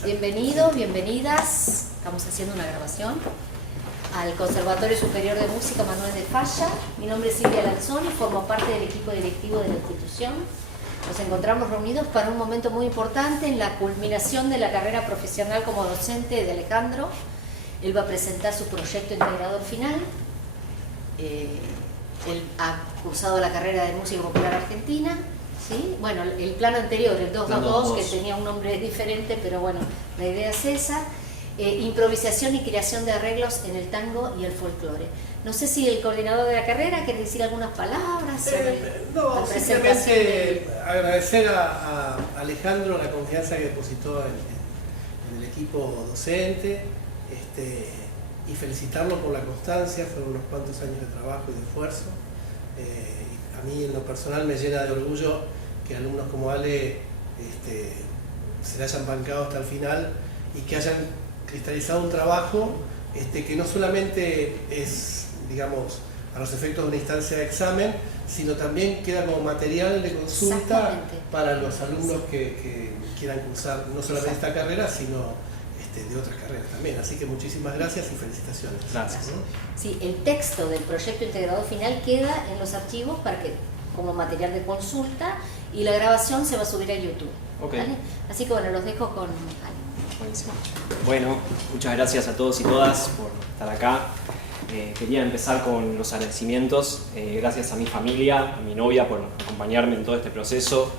Bienvenidos, bienvenidas. Estamos haciendo una grabación al Conservatorio Superior de Música Manuel de Falla. Mi nombre es Silvia Lanzoni, formo parte del equipo directivo de la institución. Nos encontramos reunidos para un momento muy importante en la culminación de la carrera profesional como docente de Alejandro. Él va a presentar su proyecto integrador final. Él ha cursado la carrera de Música Popular Argentina. ¿Sí? Bueno, el plan anterior, el 222, que tenía un nombre diferente, pero bueno, la idea es esa. Improvisación y creación de arreglos en el tango y el folclore. No sé si el coordinador de la carrera quiere decir algunas palabras sobre no, simplemente agradecer a Alejandro la confianza que depositó en el equipo docente y felicitarlo por la constancia. Fueron unos cuantos años de trabajo y de esfuerzo. A mí en lo personal me llena de orgullo que alumnos como Ale se la hayan bancado hasta el final y que hayan cristalizado un trabajo que no solamente es, digamos, a los efectos de una instancia de examen, sino también queda como material de consulta para los alumnos que quieran cursar no solamente esta carrera, sino de otras carreras también. Así que muchísimas gracias y felicitaciones. Gracias. Sí, el texto del proyecto integrador final queda en los archivos para que, como material de consulta, y la grabación se va a subir a YouTube. Okay. ¿Vale? Así que bueno, los dejo con Ale. Buenísimo. Bueno, muchas gracias a todos y todas por estar acá. Quería empezar con los agradecimientos. Gracias a mi familia, a mi novia por acompañarme en todo este proceso.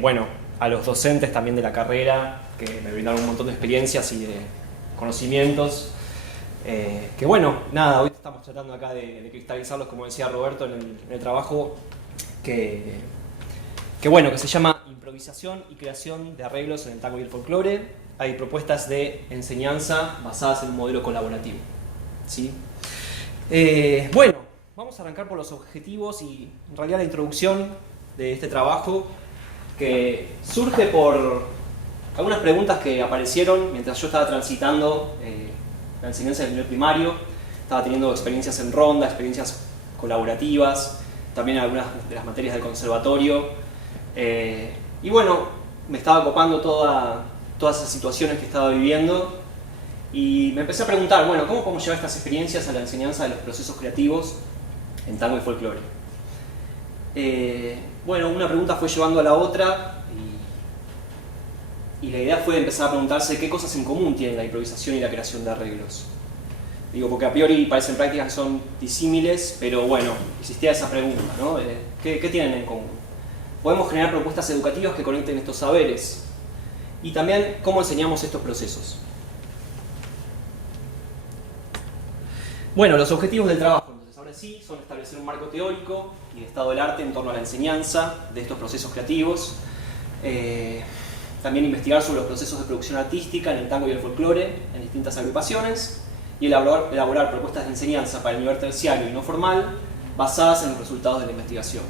Bueno, a los docentes también de la carrera, que me brindaron un montón de experiencias y de conocimientos. Que bueno, nada, hoy estamos tratando acá de cristalizarlos, como decía Roberto, en el trabajo que bueno, que se llama Improvisación y creación de arreglos en el tango y el folclore. Hay propuestas de enseñanza basadas en un modelo colaborativo. ¿Sí? Bueno, vamos a arrancar por los objetivos y en realidad la introducción de este trabajo, que surge por algunas preguntas que aparecieron mientras yo estaba transitando la enseñanza del nivel primario. Estaba teniendo experiencias en ronda, experiencias colaborativas, también en algunas de las materias del conservatorio. Y bueno, me estaba copando todas esas situaciones que estaba viviendo y me empecé a preguntar, bueno, ¿cómo podemos llevar estas experiencias a la enseñanza de los procesos creativos en tango y folclore? Bueno, una pregunta fue llevando a la otra y la idea fue empezar a preguntarse qué cosas en común tienen la improvisación y la creación de arreglos. Digo, porque a priori parecen prácticas que son disímiles, pero bueno, existía esa pregunta, ¿no? ¿Qué tienen en común? Podemos generar propuestas educativas que conecten estos saberes y también cómo enseñamos estos procesos. Bueno, los objetivos del trabajo, entonces ahora sí, son establecer un marco teórico y de estado del arte en torno a la enseñanza de estos procesos creativos. También investigar sobre los procesos de producción artística en el tango y el folclore en distintas agrupaciones y elaborar propuestas de enseñanza para el nivel terciario y no formal basadas en los resultados de la investigación.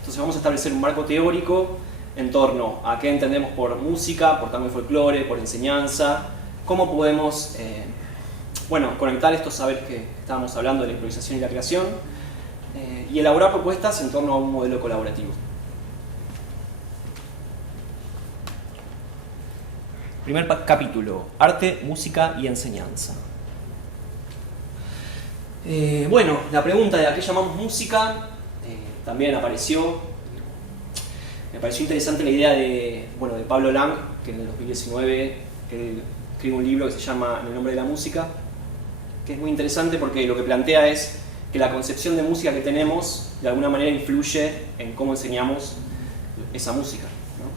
Entonces vamos a establecer un marco teórico en torno a qué entendemos por música, por tango y folclore, por enseñanza, cómo podemos conectar estos saberes que estábamos hablando de la improvisación y la creación y elaborar propuestas en torno a un modelo colaborativo. Primer capítulo, arte, música y enseñanza. Bueno, la pregunta de a qué llamamos música también apareció. Me pareció interesante la idea de Pablo Lang, que en el 2019 escribe un libro que se llama En el nombre de la música, que es muy interesante porque lo que plantea es que la concepción de música que tenemos de alguna manera influye en cómo enseñamos esa música, ¿no?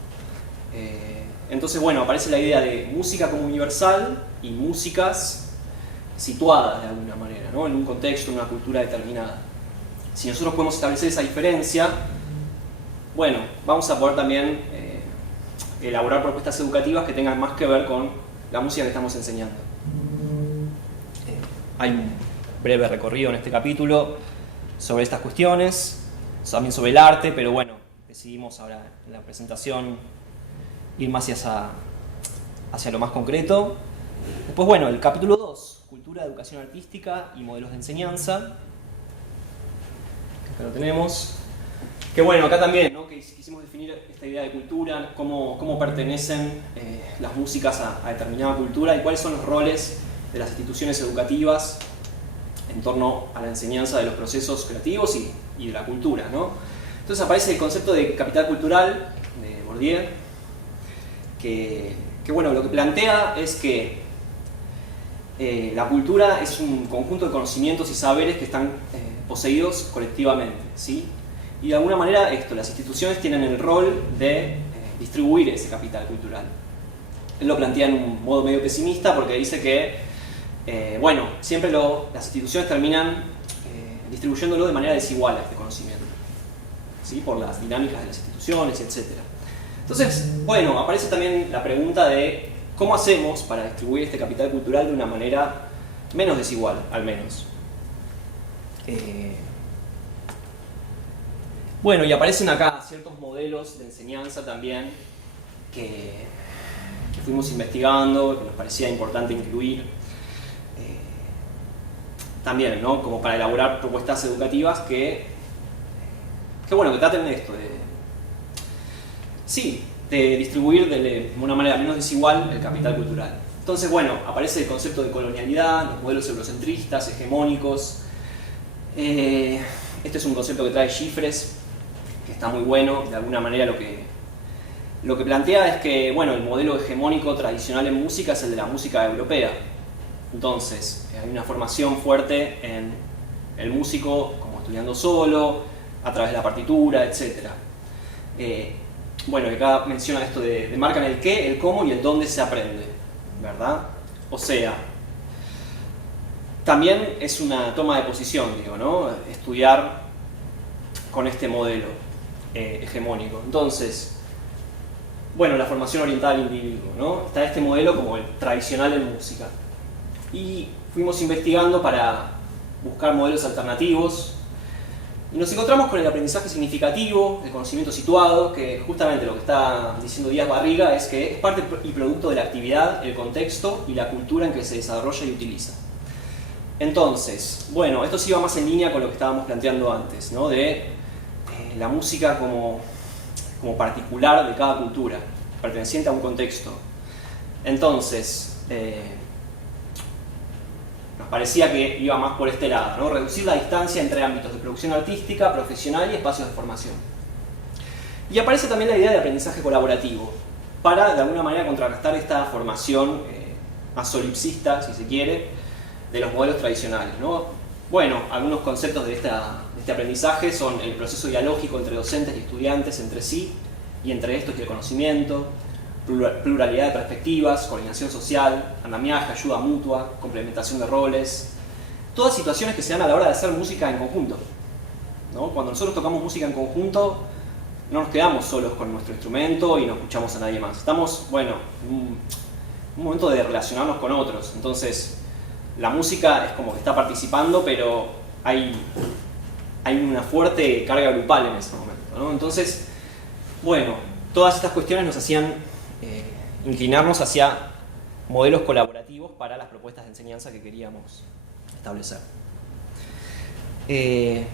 Entonces, bueno, aparece la idea de música como universal y músicas situadas de alguna manera, ¿no? En un contexto, en una cultura determinada. Si nosotros podemos establecer esa diferencia, bueno, vamos a poder también elaborar propuestas educativas que tengan más que ver con la música que estamos enseñando. Hay un breve recorrido en este capítulo sobre estas cuestiones, también sobre el arte, pero bueno, decidimos ahora en la presentación ir más hacia lo más concreto. Después, bueno, el capítulo 2, cultura, educación artística y modelos de enseñanza. Acá lo tenemos. Que bueno, acá también, ¿no? Que quisimos definir esta idea de cultura, cómo pertenecen las músicas a determinada cultura y cuáles son los roles de las instituciones educativas en torno a la enseñanza de los procesos creativos y de la cultura, ¿no? Entonces aparece el concepto de capital cultural de Bourdieu, que bueno, lo que plantea es que la cultura es un conjunto de conocimientos y saberes que están poseídos colectivamente, ¿sí? Y de alguna manera las instituciones tienen el rol de distribuir ese capital cultural. Él lo plantea en un modo medio pesimista porque dice que, bueno, siempre las instituciones terminan distribuyéndolo de manera desigual a este conocimiento, ¿sí? Por las dinámicas de las instituciones, etc. Entonces, bueno, aparece también la pregunta de cómo hacemos para distribuir este capital cultural de una manera menos desigual, al menos. Bueno, y aparecen acá ciertos modelos de enseñanza también que fuimos investigando, que nos parecía importante incluir. También, ¿no? Como para elaborar propuestas educativas que traten de esto, de distribuir de una manera menos desigual el capital cultural. Entonces, bueno, aparece el concepto de colonialidad, los modelos eurocentristas, hegemónicos. Este es un concepto que trae Gifres, que está muy bueno. De alguna manera lo que plantea es que, bueno, el modelo hegemónico tradicional en música es el de la música europea. Entonces, hay una formación fuerte en el músico como estudiando solo, a través de la partitura, etc. Bueno, acá menciona esto de marcan el qué, el cómo y el dónde se aprende, ¿verdad? O sea, también es una toma de posición, digo, ¿no? Estudiar con este modelo hegemónico. Entonces, bueno, la formación oriental del individuo, ¿no? Está este modelo como el tradicional en música. Y fuimos investigando para buscar modelos alternativos y nos encontramos con el aprendizaje significativo, el conocimiento situado, que justamente lo que está diciendo Díaz Barriga es que es parte y producto de la actividad, el contexto y la cultura en que se desarrolla y utiliza. Entonces, bueno, esto sí va más en línea con lo que estábamos planteando antes, ¿no? De la música como particular de cada cultura, perteneciente a un contexto. Entonces, nos parecía que iba más por este lado, ¿no? Reducir la distancia entre ámbitos de producción artística, profesional y espacios de formación. Y aparece también la idea de aprendizaje colaborativo, para de alguna manera contrarrestar esta formación más solipsista, si se quiere, de los modelos tradicionales, ¿no? Bueno, algunos conceptos de este aprendizaje son el proceso dialógico entre docentes y estudiantes entre sí y entre estos y el conocimiento, pluralidad de perspectivas, coordinación social, andamiaje, ayuda mutua, complementación de roles, todas situaciones que se dan a la hora de hacer música en conjunto, ¿no? Cuando nosotros tocamos música en conjunto, no nos quedamos solos con nuestro instrumento y no escuchamos a nadie más. Estamos, bueno, en un momento de relacionarnos con otros. Entonces, la música es como que está participando, pero hay una fuerte carga grupal en ese momento, ¿no? Entonces, bueno, todas estas cuestiones nos hacían inclinarnos hacia modelos colaborativos para las propuestas de enseñanza que queríamos establecer.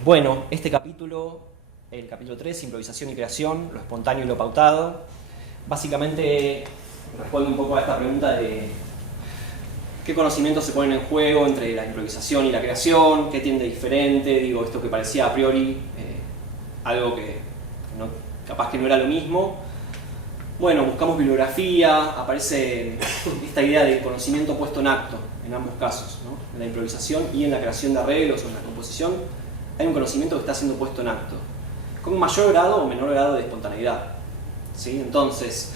Bueno, este capítulo, el capítulo 3, improvisación y creación, lo espontáneo y lo pautado, básicamente responde un poco a esta pregunta de qué conocimientos se ponen en juego entre la improvisación y la creación, qué tiene de diferente, digo, esto que parecía a priori algo que capaz que no era lo mismo. Bueno, buscamos bibliografía, aparece esta idea de conocimiento puesto en acto en ambos casos, ¿no? En la improvisación y en la creación de arreglos o en la composición hay un conocimiento que está siendo puesto en acto, con mayor grado o menor grado de espontaneidad, ¿sí? Entonces,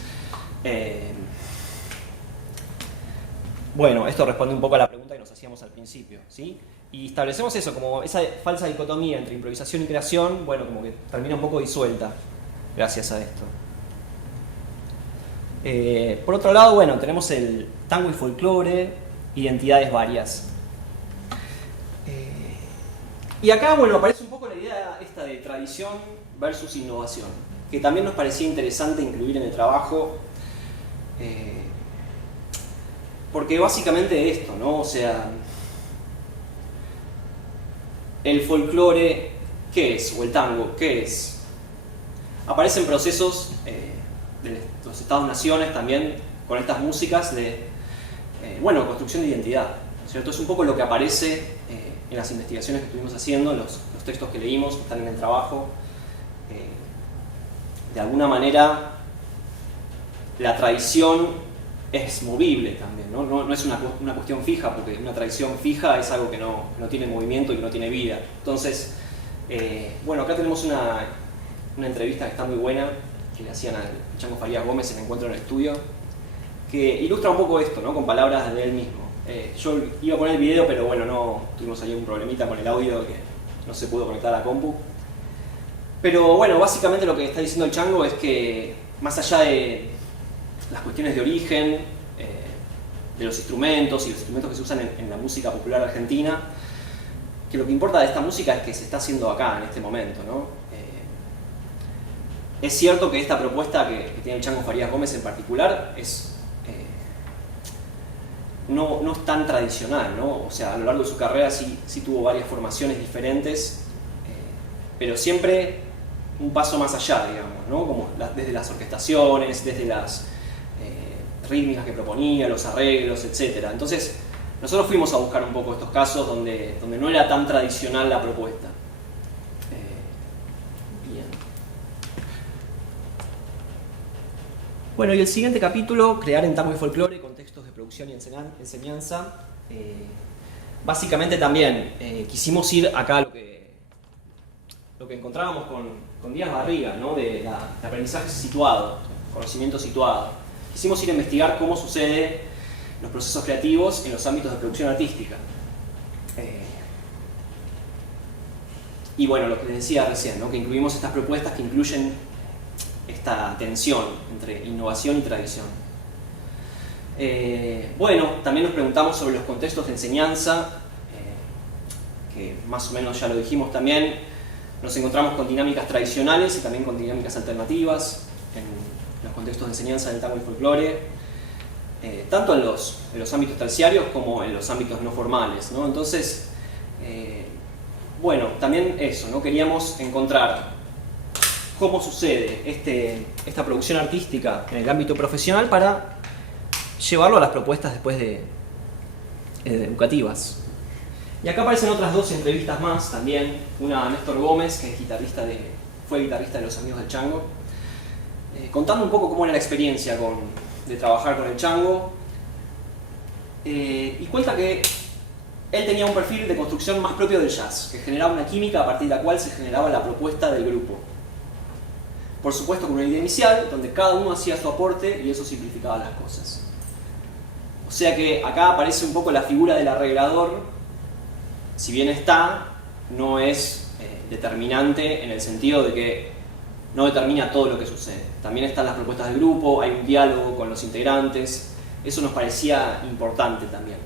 bueno, esto responde un poco a la pregunta que nos hacíamos al principio, ¿sí? Y establecemos eso, como esa falsa dicotomía entre improvisación y creación, bueno, como que termina un poco disuelta gracias a esto. Por otro lado, bueno, tenemos el tango y folclore, identidades varias. Y acá, bueno, aparece un poco la idea esta de tradición versus innovación, que también nos parecía interesante incluir en el trabajo, porque básicamente esto, ¿no? O sea, el folclore, ¿qué es? O el tango, ¿qué es? aparecen procesos de los Estados-naciones también con estas músicas de construcción de identidad, ¿cierto? Es un poco lo que aparece en las investigaciones que estuvimos haciendo, los textos que leímos, que están en el trabajo. De alguna manera, la tradición es movible también, ¿no? No es una cuestión fija, porque una tradición fija es algo que no tiene movimiento y que no tiene vida. Entonces, acá tenemos una entrevista que está muy buena, que le hacían al Chango Farías Gómez en Encuentro en el Estudio, que ilustra un poco esto, ¿no? Con palabras de él mismo. Yo iba a poner el video, pero no, tuvimos ahí un problemita con el audio que no se pudo conectar a la compu. Pero básicamente lo que está diciendo el Chango es que más allá de las cuestiones de origen, de los instrumentos y los instrumentos que se usan en la música popular argentina, que lo que importa de esta música es que se está haciendo acá, en este momento, ¿no? Es cierto que esta propuesta que tiene el Chango Farías Gómez en particular no es tan tradicional, ¿no? O sea, a lo largo de su carrera sí tuvo varias formaciones diferentes, pero siempre un paso más allá, digamos, ¿no? Como desde las orquestaciones, desde las rítmicas que proponía, los arreglos, etc. Entonces, nosotros fuimos a buscar un poco estos casos donde no era tan tradicional la propuesta. Bien. Bueno, y el siguiente capítulo, crear en tango y folclore, contextos de producción y enseñanza. Básicamente también quisimos ir acá a lo que encontrábamos con Díaz Barriga, ¿no? De aprendizaje situado, conocimiento situado. Quisimos ir a investigar cómo sucede los procesos creativos en los ámbitos de producción artística. Y lo que les decía recién, ¿no? Que incluimos estas propuestas que incluyen esta tensión entre innovación y tradición. También nos preguntamos sobre los contextos de enseñanza, que más o menos ya lo dijimos también. Nos encontramos con dinámicas tradicionales y también con dinámicas alternativas en los contextos de enseñanza del tango y folclore, tanto en los ámbitos terciarios como en los ámbitos no formales, ¿no? Entonces, también eso, ¿no? Queríamos encontrar cómo sucede esta producción artística en el ámbito profesional para llevarlo a las propuestas después educativas. Y acá aparecen otras dos entrevistas más también, una a Néstor Gómez, que es fue guitarrista de Los Amigos del Chango, contando un poco cómo era la experiencia de trabajar con el Chango, y cuenta que él tenía un perfil de construcción más propio del jazz, que generaba una química a partir de la cual se generaba la propuesta del grupo. Por supuesto con una idea inicial, donde cada uno hacía su aporte y eso simplificaba las cosas. O sea que acá aparece un poco la figura del arreglador. Si bien no es determinante en el sentido de que no determina todo lo que sucede. También están las propuestas del grupo, hay un diálogo con los integrantes, eso nos parecía importante también.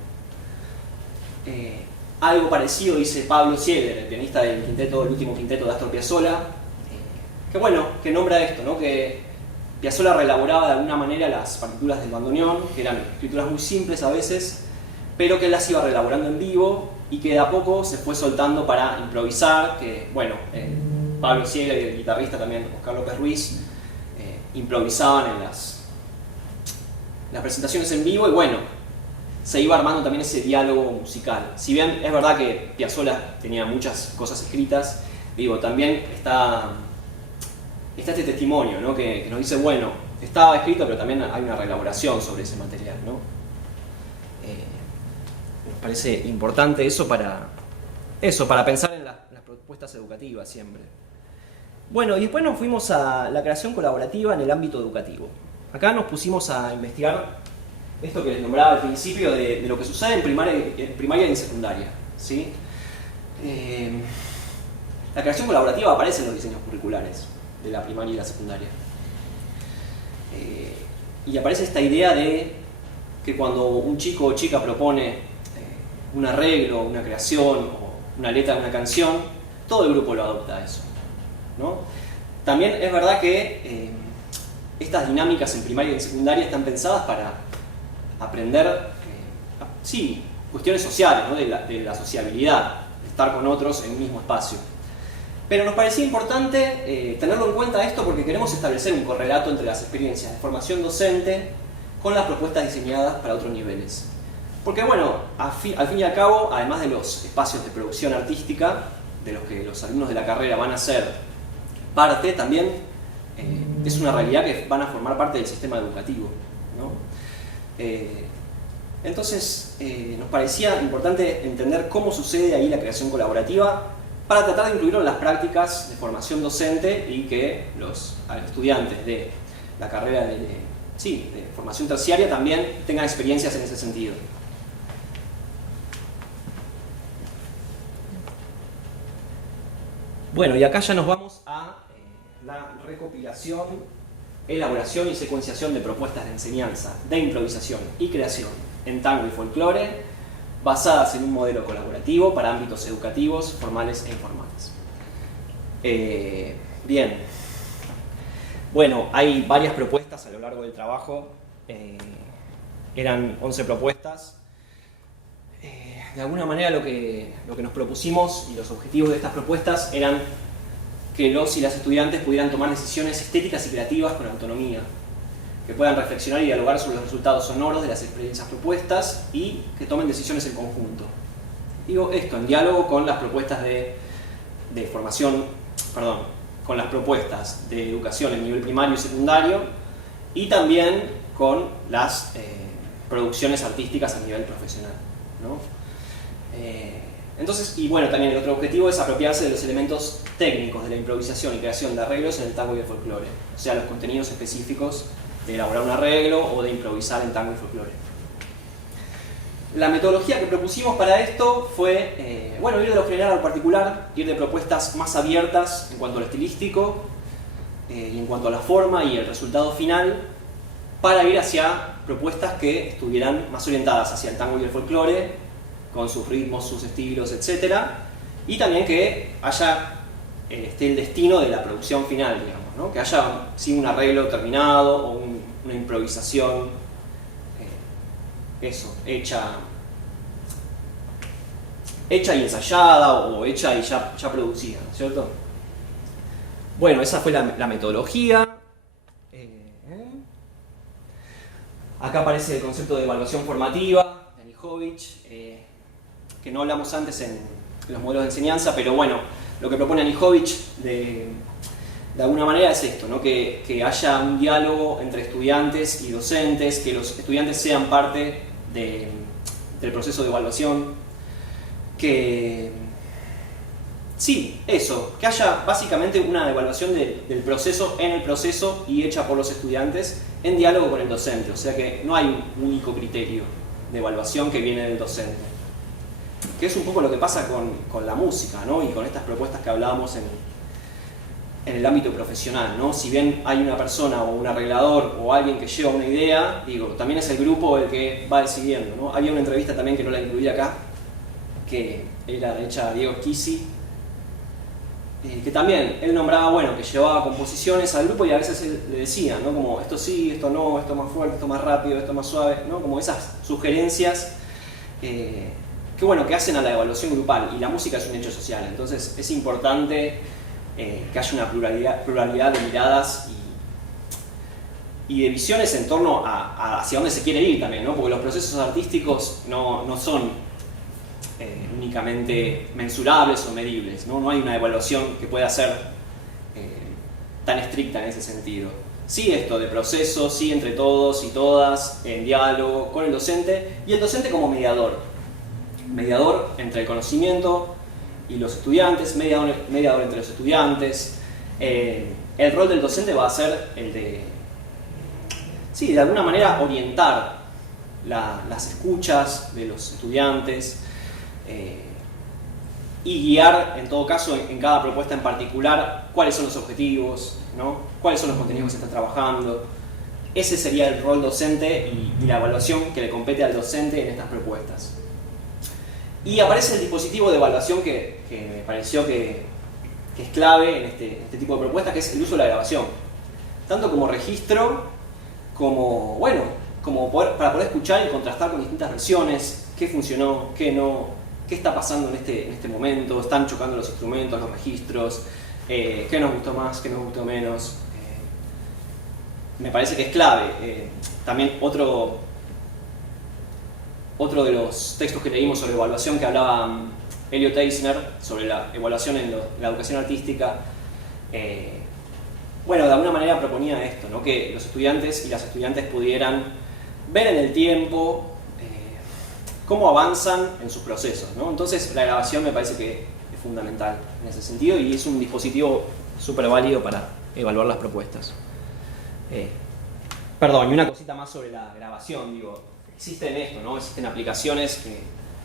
Algo parecido dice Pablo Siegler, el pianista del último quinteto de Astor Piazzolla, que nombra esto, ¿no? Que Piazzolla reelaboraba de alguna manera las partituras del bandoneón, que eran escrituras muy simples a veces, pero que él las iba reelaborando en vivo y que de a poco se fue soltando para improvisar, que Pablo Siegler y el guitarrista también, Oscar López Ruiz, improvisaban en las presentaciones en vivo y se iba armando también ese diálogo musical. Si bien es verdad que Piazzolla tenía muchas cosas escritas, también está este testimonio, ¿no? que nos dice, estaba escrito, pero también hay una reelaboración sobre ese material, ¿no? Nos parece importante eso para pensar en las propuestas educativas siempre. Y después nos fuimos a la creación colaborativa en el ámbito educativo. Acá nos pusimos a investigar esto que les nombraba al principio de lo que sucede en primaria y en secundaria, ¿sí? La creación colaborativa aparece en los diseños curriculares de la primaria y la secundaria. Y aparece esta idea de que cuando un chico o chica propone un arreglo, una creación o una letra de una canción, todo el grupo lo adopta a eso, ¿no? También es verdad que estas dinámicas en primaria y en secundaria están pensadas para aprender, cuestiones sociales, ¿no? de la sociabilidad, de estar con otros en un mismo espacio. Pero nos parecía importante tenerlo en cuenta esto porque queremos establecer un correlato entre las experiencias de formación docente con las propuestas diseñadas para otros niveles. Porque bueno, al fin y al cabo, además de los espacios de producción artística, de los que los alumnos de la carrera van a ser parte, también es una realidad que van a formar parte del sistema educativo, ¿no? Entonces, nos parecía importante entender cómo sucede ahí la creación colaborativa para tratar de incluirlo en las prácticas de formación docente y que los estudiantes de la carrera de formación terciaria también tengan experiencias en ese sentido. Bueno, y acá ya nos vamos a la recopilación, elaboración y secuenciación de propuestas de enseñanza, de improvisación y creación en tango y folclore, basadas en un modelo colaborativo para ámbitos educativos, formales e informales. Bien. Bueno, hay varias propuestas a lo largo del trabajo. Eran 11 propuestas. De alguna manera lo que nos propusimos y los objetivos de estas propuestas eran que los y las estudiantes pudieran tomar decisiones estéticas y creativas con autonomía, que puedan reflexionar y dialogar sobre los resultados sonoros de las experiencias propuestas y que tomen decisiones en conjunto. Digo esto en diálogo con las propuestas de formación, con las propuestas de educación en nivel primario y secundario y también con las producciones artísticas a nivel profesional, ¿no? Entonces, y bueno, también el otro objetivo es apropiarse de los elementos técnicos de la improvisación y creación de arreglos en el tango y el folclore, o sea, los contenidos específicos de elaborar un arreglo o de improvisar en tango y folclore. La metodología que propusimos para esto fue, ir de lo general a lo particular, ir de propuestas más abiertas en cuanto al estilístico y en cuanto a la forma y el resultado final, para ir hacia propuestas que estuvieran más orientadas hacia el tango y el folclore, con sus ritmos, sus estilos, etc. Y también que haya el destino de la producción final, digamos, ¿no? Que haya un arreglo terminado o una improvisación hecha y ensayada o hecha y ya producida, ¿no es cierto? Bueno, esa fue la metodología. Acá aparece el concepto de evaluación formativa de Anijovic, que no hablamos antes en los modelos de enseñanza, pero bueno, lo que propone Anijovic de alguna manera es esto, ¿no? Que haya un diálogo entre estudiantes y docentes, que los estudiantes sean parte del proceso de evaluación, que haya básicamente una evaluación del proceso en el proceso y hecha por los estudiantes en diálogo con el docente, o sea que no hay un único criterio de evaluación que viene del docente, que es un poco lo que pasa con la música, ¿no? Y con estas propuestas que hablábamos en el ámbito profesional, ¿no? Si bien hay una persona o un arreglador o alguien que lleva una idea, también es el grupo el que va decidiendo, ¿no? Había una entrevista también que no la incluí acá, que era hecha a Diego Schisi, que también él nombraba, que llevaba composiciones al grupo y a veces él le decía, ¿no? Como esto sí, esto no, esto más fuerte, esto más rápido, esto más suave, ¿no? Como esas sugerencias que hacen a la evaluación grupal, y la música es un hecho social, entonces es importante que haya una pluralidad de miradas y de visiones en torno a hacia dónde se quiere ir también, ¿no? Porque los procesos artísticos no son únicamente mensurables o medibles, ¿no? No hay una evaluación que pueda ser tan estricta en ese sentido. Sí, esto de procesos, sí, entre todos y todas, en diálogo con el docente, y el docente como mediador entre el conocimiento y los estudiantes, mediador entre los estudiantes. El rol del docente va a ser el de alguna manera orientar las escuchas de los estudiantes y guiar, en todo caso, en cada propuesta en particular, cuáles son los objetivos, ¿no? Cuáles son los contenidos que se están trabajando. Ese sería el rol docente y la evaluación que le compete al docente en estas propuestas. Y aparece el dispositivo de evaluación que me pareció que es clave en este tipo de propuestas, que es el uso de la grabación. Tanto como registro, para poder escuchar y contrastar con distintas versiones, qué funcionó, qué no, qué está pasando en este momento, están chocando los instrumentos, los registros, qué nos gustó más, qué nos gustó menos. Me parece que es clave. También otro de los textos que leímos sobre evaluación que hablaba Elliot Eisner sobre la evaluación en la educación artística, bueno, de alguna manera proponía esto, ¿no? Que los estudiantes y las estudiantes pudieran ver en el tiempo cómo avanzan en sus procesos, ¿no? Entonces la grabación me parece que es fundamental en ese sentido y es un dispositivo súper válido para evaluar las propuestas. Perdón, y una cosita más sobre la grabación, digo, existen esto, ¿no? Existen aplicaciones que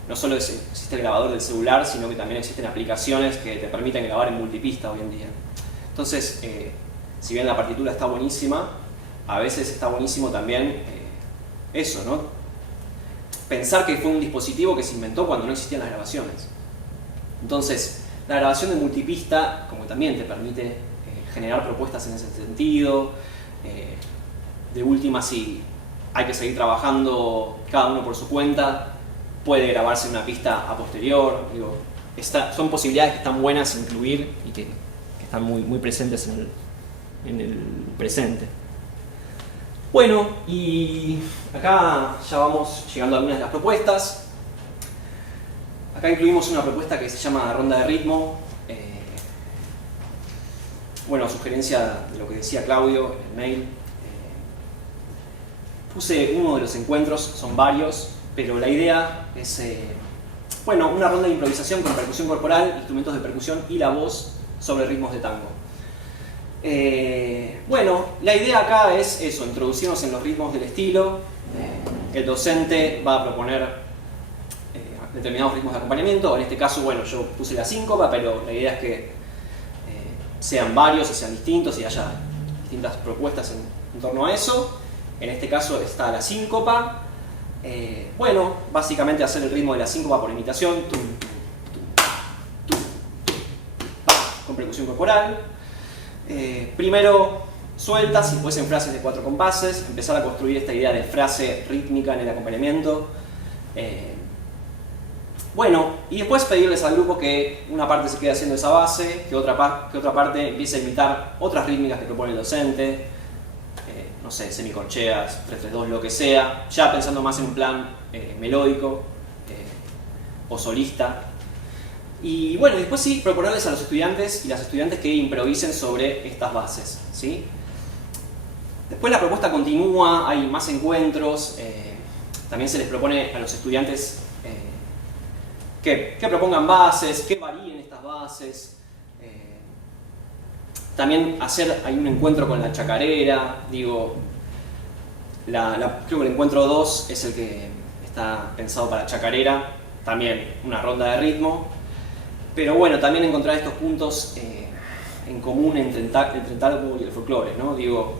no solo existe el grabador del celular, sino que también existen aplicaciones que te permiten grabar en multipista hoy en día. Entonces, si bien la partitura está buenísima, a veces está buenísimo también eso, ¿no? Pensar que fue un dispositivo que se inventó cuando no existían las grabaciones. Entonces, la grabación de multipista, como también te permite generar propuestas en ese sentido, de última, si hay que seguir trabajando cada uno por su cuenta, puede grabarse una pista a posterior. Digo, son posibilidades que están buenas incluir y que están muy presentes en el presente. Bueno, y acá ya vamos llegando a algunas de las propuestas. Acá incluimos una propuesta que se llama ronda de ritmo. Bueno, a sugerencia de lo que decía Claudio en el mail. Puse uno de los encuentros, son varios, pero la idea es, bueno, una ronda de improvisación con percusión corporal, instrumentos de percusión y la voz sobre ritmos de tango. Bueno, la idea acá es eso, introducirnos en los ritmos del estilo. El docente va a proponer determinados ritmos de acompañamiento. En este caso, bueno, yo puse la síncopa, pero la idea es que sean varios y sean distintos y haya distintas propuestas en torno a eso. En este caso está la síncopa. Bueno, básicamente hacer el ritmo de la síncopa por imitación, con percusión corporal. Primero sueltas y después en frases de 4 compases, empezar a construir esta idea de frase rítmica en el acompañamiento. Bueno, y después pedirles al grupo que una parte se quede haciendo esa base, que otra parte empiece a imitar otras rítmicas que propone el docente. No sé, semicorcheas, 3-3-2, lo que sea, ya pensando más en un plan melódico o solista. Y bueno, después sí, proponerles a los estudiantes y las estudiantes que improvisen sobre estas bases, ¿sí? Después la propuesta continúa, hay más encuentros, también se les propone a los estudiantes que propongan bases, que varíen estas bases. También hay un encuentro con la chacarera, digo, creo que el encuentro 2 es el que está pensado para chacarera, también una ronda de ritmo, pero bueno, también encontrar estos puntos en común entre el tango y el folclore, ¿no? Digo,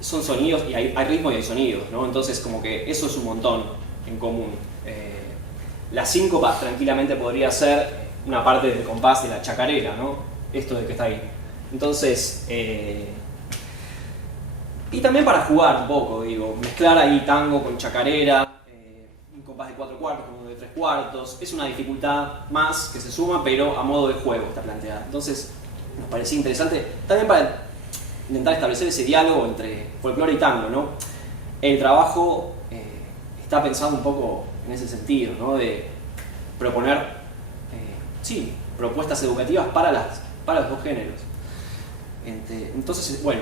son sonidos y hay ritmo y hay sonidos, ¿no? Entonces como que eso es un montón en común. La síncopa tranquilamente podría ser una parte del compás de la chacarera, ¿no? Esto de que está ahí. Entonces, y también para jugar un poco, digo, mezclar ahí tango con chacarera, un compás de 4/4 con uno de 3/4, es una dificultad más que se suma, pero a modo de juego está planteada. Entonces, nos parecía interesante también para intentar establecer ese diálogo entre folclore y tango, ¿no? El trabajo está pensado un poco en ese sentido, ¿no? De proponer, sí, propuestas educativas para los dos géneros. Entonces, bueno,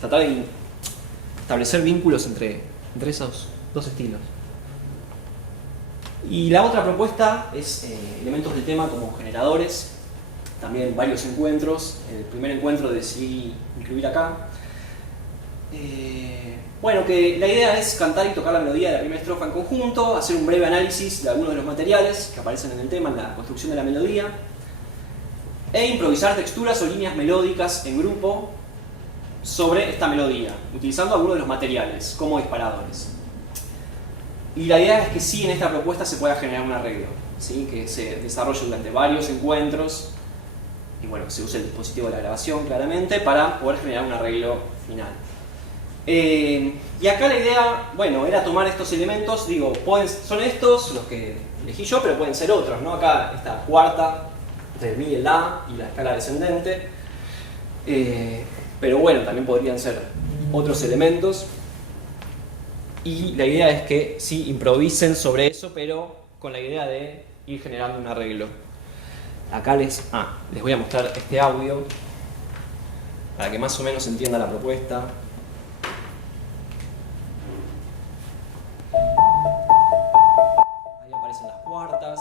tratar de establecer vínculos entre esos dos estilos. Y la otra propuesta es elementos del tema como generadores, también varios encuentros. El primer encuentro decidí incluir acá. Bueno, que la idea es cantar y tocar la melodía de la primera estrofa en conjunto, hacer un breve análisis de algunos de los materiales que aparecen en el tema, en la construcción de la melodía, e improvisar texturas o líneas melódicas en grupo sobre esta melodía, utilizando algunos de los materiales como disparadores. Y la idea es que sí, en esta propuesta se pueda generar un arreglo, ¿sí? Que se desarrolle durante varios encuentros y bueno, se use el dispositivo de la grabación claramente para poder generar un arreglo final. Y acá la idea, bueno, era tomar estos elementos, digo, son estos los que elegí yo, pero pueden ser otros, ¿no? Acá esta cuarta entre mi y el la y la escala descendente. Pero bueno, también podrían ser otros elementos. Y la idea es que sí improvisen sobre eso, pero con la idea de ir generando un arreglo. Acá les voy a mostrar este audio para que más o menos se entienda la propuesta. Ahí aparecen las cuartas.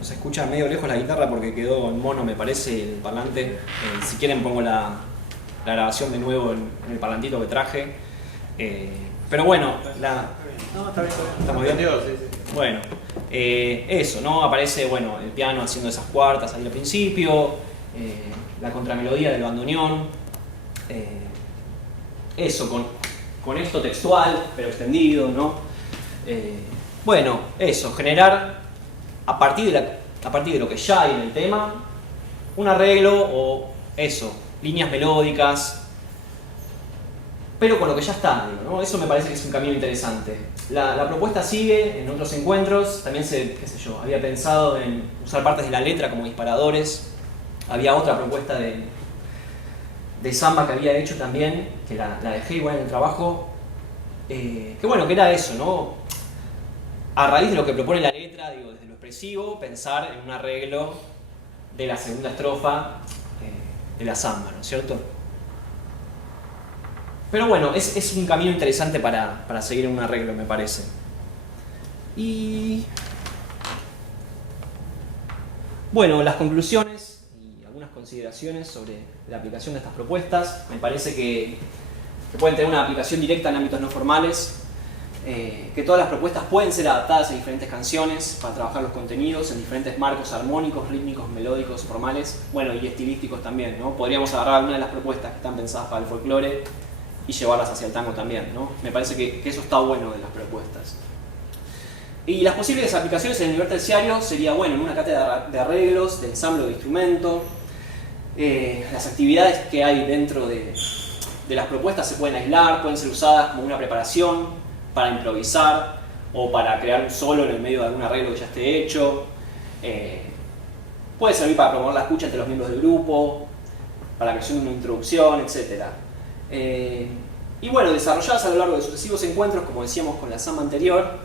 Se escucha medio lejos la guitarra porque quedó en mono, me parece, el parlante. Si quieren pongo la grabación de nuevo en el parlantito que traje. Pero bueno, No, está bien. ¿Estamos bien? Sí, sí. Bueno, eso, ¿no? Aparece, bueno, el piano haciendo esas cuartas ahí al principio, la contramelodía del bandoneón. Eso, con esto textual, pero extendido, ¿no? Bueno, eso, generar a partir de lo que ya hay en el tema, un arreglo o eso, líneas melódicas, pero con lo que ya está, digo, ¿no? Eso me parece que es un camino interesante. La propuesta sigue en otros encuentros, también había pensado en usar partes de la letra como disparadores. Había otra propuesta de samba que había hecho también, que la dejé igual en el trabajo, que bueno, que era eso, ¿no? A raíz de lo que propone la letra, digo, desde lo expresivo, pensar en un arreglo de la segunda estrofa de la samba, ¿no es cierto? Pero bueno, es un camino interesante para seguir en un arreglo, me parece. Y bueno, las conclusiones y algunas consideraciones sobre la aplicación de estas propuestas. Me parece que pueden tener una aplicación directa en ámbitos no formales, que todas las propuestas pueden ser adaptadas a diferentes canciones para trabajar los contenidos en diferentes marcos armónicos, rítmicos, melódicos, formales, bueno, y estilísticos también, ¿no? Podríamos agarrar alguna de las propuestas que están pensadas para el folclore y llevarlas hacia el tango también, ¿no? Me parece que eso está bueno de las propuestas. Y las posibles aplicaciones en el nivel terciario sería, bueno, en una cátedra de arreglos, de ensamble de instrumento. Las actividades que hay dentro de las propuestas se pueden aislar, pueden ser usadas como una preparación para improvisar o para crear un solo en el medio de algún arreglo que ya esté hecho. Puede servir para promover la escucha entre los miembros del grupo, para la creación de una introducción, etc. Y bueno, desarrolladas a lo largo de sucesivos encuentros, como decíamos con la samba anterior,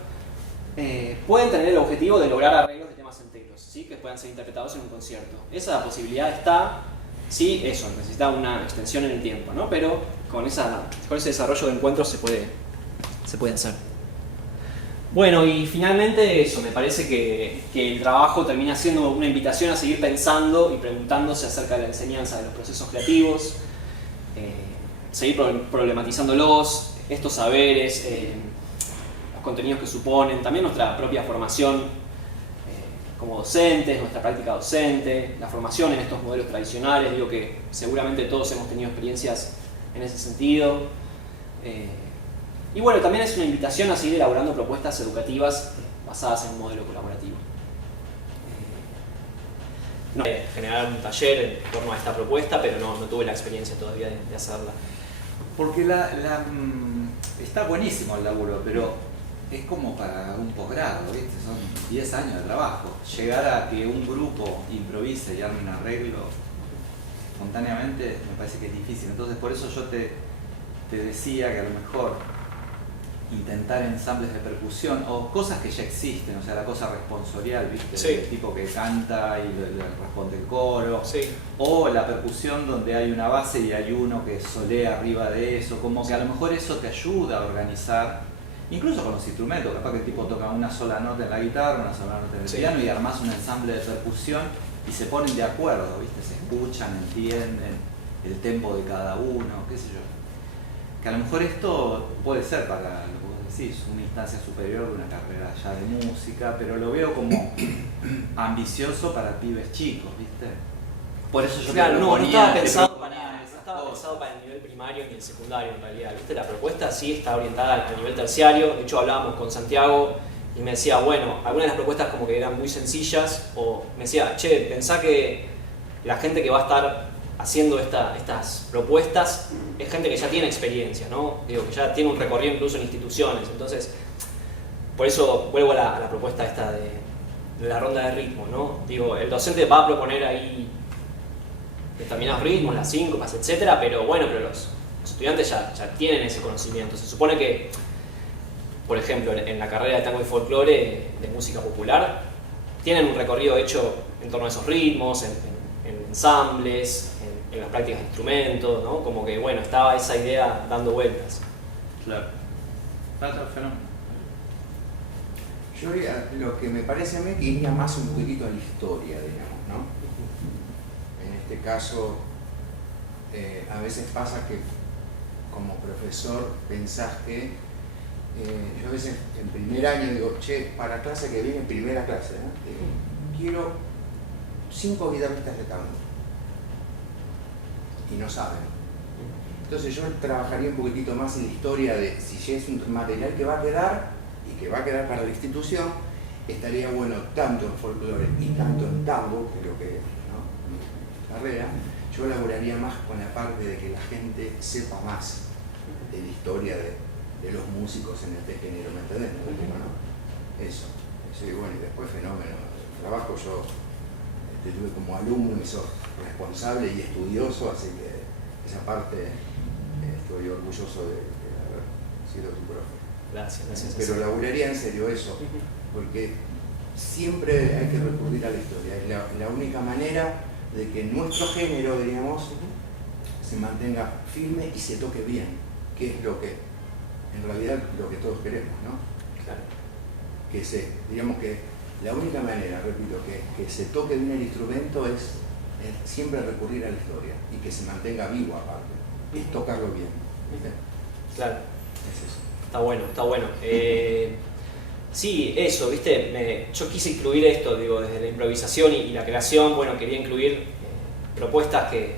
pueden tener el objetivo de lograr arreglos de temas enteros, ¿sí? Que puedan ser interpretados en un concierto. Esa posibilidad está, sí, eso, necesita una extensión en el tiempo, ¿no? Pero con ese desarrollo de encuentros se puede hacer. Bueno, y finalmente eso, me parece que el trabajo termina siendo una invitación a seguir pensando y preguntándose acerca de la enseñanza de los procesos creativos, seguir problematizándolos, estos saberes, los contenidos que suponen, también nuestra propia formación como docentes, nuestra práctica docente, la formación en estos modelos tradicionales. Digo que seguramente todos hemos tenido experiencias en ese sentido. Y bueno, también es una invitación a seguir elaborando propuestas educativas basadas en un modelo colaborativo. Generar un taller en torno a esta propuesta, pero no tuve la experiencia todavía de hacerla. Porque está buenísimo el laburo, pero es como para un posgrado, ¿viste? Son 10 años de trabajo. Llegar a que un grupo improvise y arme un arreglo espontáneamente me parece que es difícil. Entonces por eso yo te decía que a lo mejor intentar ensambles de percusión o cosas que ya existen, o sea, la cosa responsorial, ¿viste? Sí. El tipo que canta y le responde el coro, Sí. o la percusión donde hay una base y hay uno que solea arriba de eso, como que a lo mejor eso te ayuda a organizar, incluso con los instrumentos, capaz que el tipo toca una sola nota en la guitarra, una sola nota en el Sí. piano y armás un ensamble de percusión y se ponen de acuerdo, ¿viste? Se escuchan, entienden el tempo de cada uno, qué sé yo. Que a lo mejor esto puede ser para lo que vos decís, una instancia superior de una carrera ya de música, pero lo veo como ambicioso para pibes chicos, ¿viste? Por eso yo Claro, no te estaba pensado proponía esas para cosas. el nivel primario ni el secundario en realidad. ¿Viste? La propuesta sí está orientada al nivel terciario. De hecho hablábamos con Santiago y me decía, bueno, algunas de las propuestas como que eran muy sencillas, o me decía, che, pensá que la gente que va a estar haciendo estas propuestas es gente que ya tiene experiencia, ¿no? Digo, que ya tiene un recorrido incluso en instituciones. Entonces, por eso vuelvo a la propuesta esta de la ronda de ritmo, ¿no? Digo, el docente va a proponer ahí determinados ritmos, las síncopas, etcétera, pero bueno, pero los estudiantes ya tienen ese conocimiento. Se supone que, por ejemplo, en la carrera de tango y folclore de música popular, tienen un recorrido hecho en torno a esos ritmos, en ensambles, en las prácticas de instrumentos, ¿no? Como que, bueno, estaba esa idea dando vueltas. Claro. Otro fenómeno. Yo lo que me parece a mí que iría más un poquitito a la historia, digamos, ¿no? En este caso, a veces pasa que como profesor pensás que yo a veces en primer año digo, che, para clase que viene, primera clase, ¿no? Quiero 5 guitarristas de tango. Y no saben. Entonces yo trabajaría un poquitito más en la historia de si ya es un material que va a quedar y que va a quedar para la institución, estaría bueno tanto en folclore y tanto en tango, que es lo que, ¿no? Mi carrera, yo elaboraría más con la parte de que la gente sepa más de la historia de los músicos en este género, ¿me entendés? ¿No? Eso, y bueno, y después fenómeno. El trabajo yo tuve como alumno y sos responsable y estudioso, así que esa parte estoy orgulloso de haber sido tu profe. Gracias. Pero laburaría en serio eso, porque siempre hay que recurrir a la historia. Es la única manera de que nuestro género, diríamos, se mantenga firme y se toque bien, que es lo que, en realidad, lo que todos queremos, ¿no? Claro. Digamos que la única manera, repito, que se toque bien el instrumento es siempre recurrir a la historia y que se mantenga vivo aparte, es tocarlo bien, ¿viste? Claro. Es eso. Está bueno. Sí, eso, ¿viste? Yo quise incluir esto, digo, desde la improvisación y la creación, bueno, quería incluir propuestas que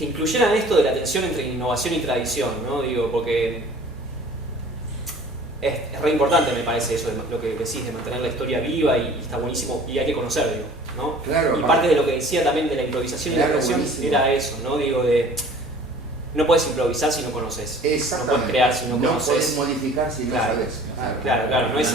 incluyeran esto de la tensión entre innovación y tradición, ¿no? Digo, porque es re importante, me parece, eso, lo que decís, de mantener la historia viva y está buenísimo y hay que conocer, digo, ¿no? Claro, y parte de lo que decía también de la improvisación y la creación era eso, ¿no? Digo, no puedes improvisar si no conoces, no puedes crear si no conoces. No puedes modificar si no sabes. Claro, no es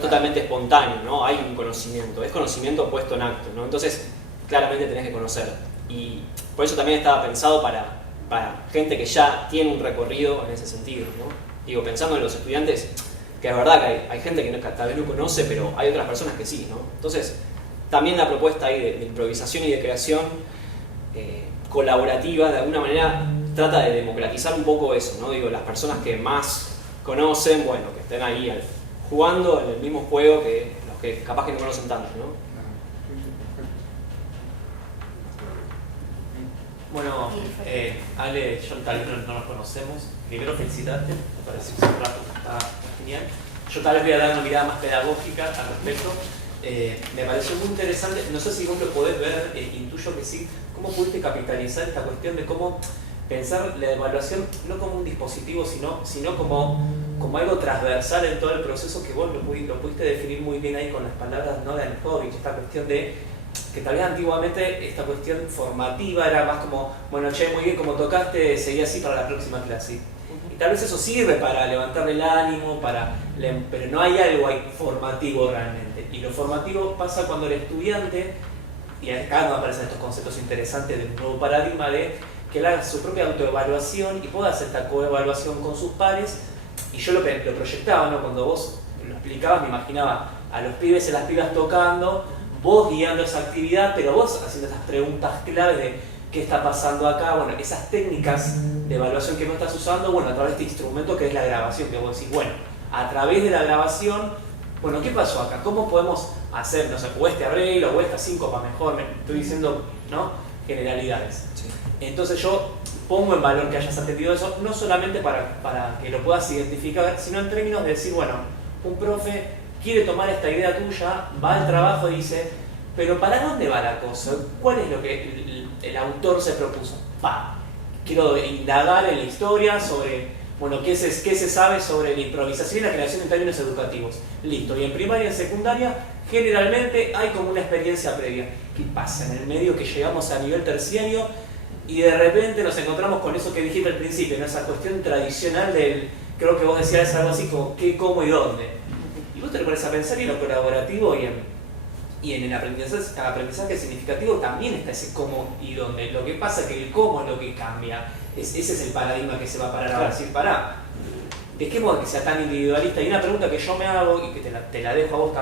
totalmente espontáneo, ¿no? Hay un conocimiento, es conocimiento puesto en acto, ¿no? Entonces, claramente tenés que conocer. Y por eso también estaba pensado para gente que ya tiene un recorrido en ese sentido, ¿no? Digo, pensando en los estudiantes, que es verdad que hay gente que tal vez no conoce, pero hay otras personas que sí, ¿no? Entonces, también la propuesta ahí de improvisación y de creación colaborativa, de alguna manera, trata de democratizar un poco eso, ¿no? Digo, las personas que más conocen, bueno, que estén ahí jugando en el mismo juego que los que capaz que no conocen tanto, ¿no? Bueno, Ale, yo tal vez no nos conocemos. Primero felicitarte, me parece que un rato está genial. Yo tal vez voy a dar una mirada más pedagógica al respecto. Me pareció muy interesante, no sé si vos lo podés ver, intuyo que sí, cómo pudiste capitalizar esta cuestión de cómo pensar la evaluación no como un dispositivo, sino como algo transversal en todo el proceso, que vos lo pudiste definir muy bien ahí con las palabras, ¿no?, de Anijovic, esta cuestión de que tal vez antiguamente esta cuestión formativa era más como, bueno, che, muy bien, como tocaste, seguí así para la próxima clase. Y tal vez eso sirve para levantarle el ánimo, pero no hay algo ahí formativo realmente. Y lo formativo pasa cuando el estudiante, y acá nos aparecen estos conceptos interesantes de un nuevo paradigma de que él haga su propia autoevaluación y pueda hacer esta coevaluación con sus pares. Y yo lo proyectaba, ¿no? Cuando vos lo explicabas, me imaginaba a los pibes y las pibas tocando, vos guiando esa actividad, pero vos haciendo esas preguntas claves de qué está pasando acá, bueno, esas técnicas de evaluación que vos estás usando, bueno, a través de este instrumento que es la grabación, que vos decís, bueno, a través de la grabación, bueno, ¿qué pasó acá? ¿Cómo podemos hacer, no sé, o este arreglo, o esta síncopa mejor, me estoy diciendo, ¿no? Generalidades. Sí. Entonces yo pongo en valor que hayas atendido eso, no solamente para que lo puedas identificar, sino en términos de decir, bueno, un profe quiere tomar esta idea tuya, va al trabajo y dice, pero ¿para dónde va la cosa? ¿Cuál es lo que el autor se propuso? Quiero indagar en la historia sobre, bueno, qué se sabe sobre la improvisación y la creación en términos educativos. Listo, y en primaria y en secundaria generalmente hay como una experiencia previa. ¿Qué pasa en el medio que llegamos a nivel terciario y de repente nos encontramos con eso que dijiste al principio, ¿no? Esa cuestión tradicional del, creo que vos decías algo así como qué, cómo y dónde? Y vos te lo pones a pensar y en lo colaborativo y en el aprendizaje significativo también está ese cómo y dónde. Lo que pasa es que el cómo es lo que cambia. Ese es el paradigma que se va a parar a decir, pará, ¿de qué modo que sea tan individualista? Y una pregunta que yo me hago y que te la dejo a vos